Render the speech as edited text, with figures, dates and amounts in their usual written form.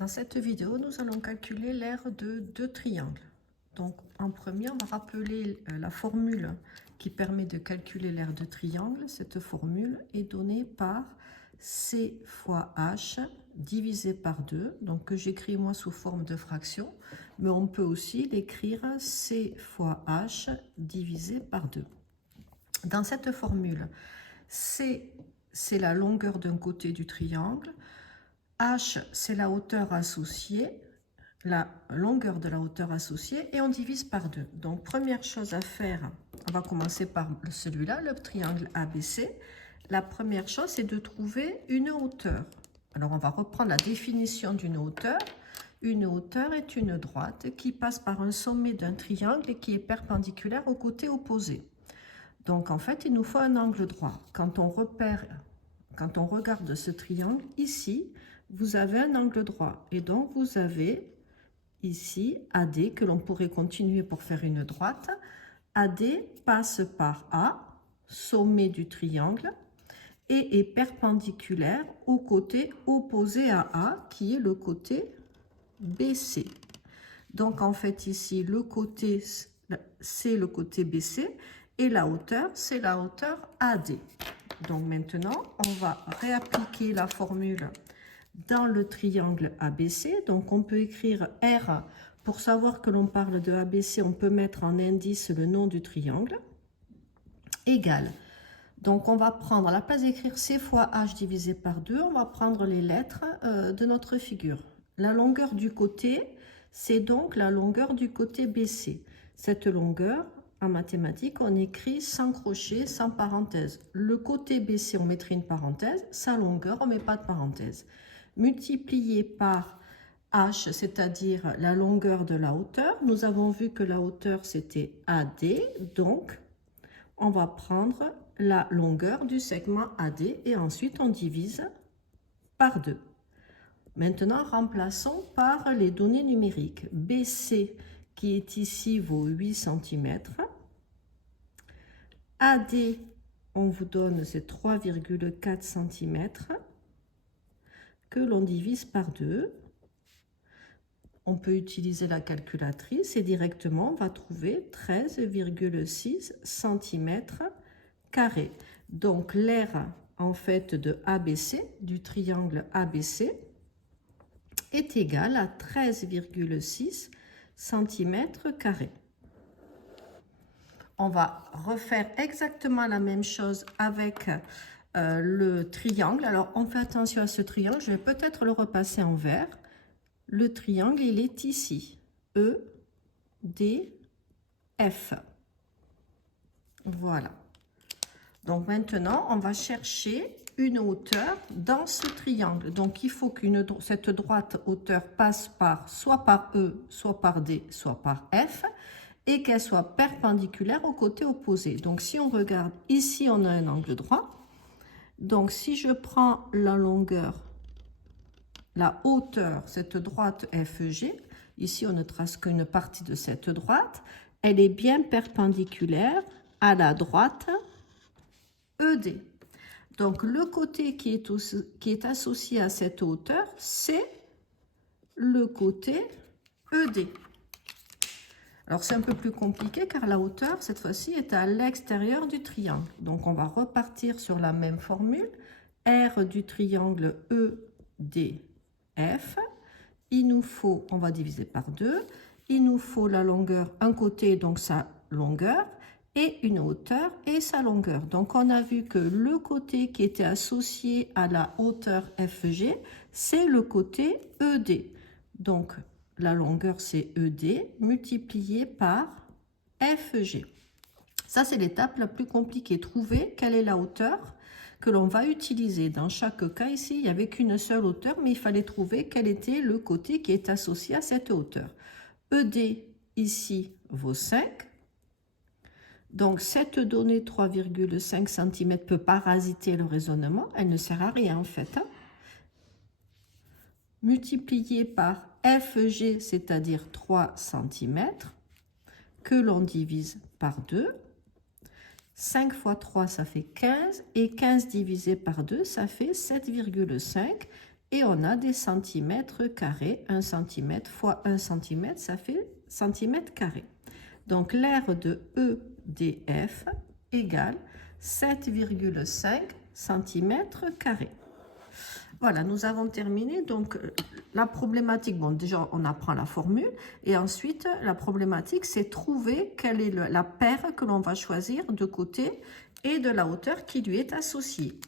Dans cette vidéo, nous allons calculer l'aire de deux triangles. Donc, en premier, on va rappeler la formule qui permet de calculer l'aire de triangle. Cette formule est donnée par C fois H divisé par 2, donc que j'écris moi sous forme de fraction, mais on peut aussi l'écrire C fois H divisé par 2. Dans cette formule, C, c'est la longueur d'un côté du triangle, H, c'est la hauteur associée, la longueur de la hauteur associée, et on divise par 2. Donc, première chose à faire, on va commencer par celui-là, le triangle ABC. La première chose, c'est de trouver une hauteur. Alors, on va reprendre la définition d'une hauteur. Une hauteur est une droite qui passe par un sommet d'un triangle et qui est perpendiculaire au côté opposé. Donc, en fait, il nous faut un angle droit. Quand on regarde ce triangle, ici, vous avez un angle droit. Et donc, vous avez ici AD que l'on pourrait continuer pour faire une droite. AD passe par A, sommet du triangle, et est perpendiculaire au côté opposé à A, qui est le côté BC. Donc, en fait, ici, le côté, c'est le côté BC, et la hauteur, c'est la hauteur AD. Donc, maintenant, on va réappliquer la formule dans le triangle ABC. Donc, on peut écrire R. Pour savoir que l'on parle de ABC, on peut mettre en indice le nom du triangle. Égal. Donc, on va prendre, à la place d'écrire C fois H divisé par 2, on va prendre les lettres de notre figure. La longueur du côté, c'est donc la longueur du côté BC. Cette longueur, en mathématiques, on écrit sans crochet, sans parenthèse. Le côté BC, on mettrait une parenthèse. Sa longueur, on ne met pas de parenthèse. Multiplié par H, c'est-à-dire la longueur de la hauteur. Nous avons vu que la hauteur, c'était AD. Donc, on va prendre la longueur du segment AD et ensuite on divise par 2. Maintenant, remplaçons par les données numériques. BC, qui est ici, vaut 8 cm. AD, on vous donne, c'est 3,4 cm que l'on divise par 2. On peut utiliser la calculatrice et directement, on va trouver 13,6 cm carré. Donc, l'aire, en fait, de ABC, du triangle ABC, est égale à 13,6 cm carré. On va refaire exactement la même chose avec le triangle. Alors, on fait attention à ce triangle. Je vais peut-être le repasser en vert. Le triangle, il est ici. E, D, F. Voilà. Donc, maintenant, on va chercher une hauteur dans ce triangle. Donc, il faut que cette droite hauteur passe soit par E, soit par D, soit par F, et qu'elle soit perpendiculaire au côté opposé. Donc, si on regarde, ici, on a un angle droit. Donc, si je prends la longueur, la hauteur, cette droite FG, ici, on ne trace qu'une partie de cette droite, elle est bien perpendiculaire à la droite ED. Donc, le côté qui est associé à cette hauteur, c'est le côté ED. Alors, c'est un peu plus compliqué car la hauteur, cette fois-ci, est à l'extérieur du triangle. Donc, on va repartir sur la même formule. R du triangle EDF. Il nous faut, on va diviser par 2. Il nous faut la longueur, un côté, donc sa longueur, et une hauteur et sa longueur. Donc, on a vu que le côté qui était associé à la hauteur FG, c'est le côté ED. Donc, la longueur, c'est ED multiplié par FG. Ça, c'est l'étape la plus compliquée. Trouver quelle est la hauteur que l'on va utiliser. Dans chaque cas, ici, il n'y avait qu'une seule hauteur, mais il fallait trouver quel était le côté qui est associé à cette hauteur. ED, ici, vaut 5. Donc, cette donnée 3,5 cm peut parasiter le raisonnement. Elle ne sert à rien, en fait. Multiplié par FG, c'est-à-dire 3 cm, que l'on divise par 2. 5 fois 3, ça fait 15. Et 15 divisé par 2, ça fait 7,5. Et on a des centimètres carrés. 1 cm fois 1 cm, ça fait centimètres carrés. Donc l'aire de EDF égale 7,5 cm². Voilà, nous avons terminé. Donc la problématique, bon déjà on apprend la formule et ensuite la problématique c'est trouver quelle est la paire que l'on va choisir de côté et de la hauteur qui lui est associée.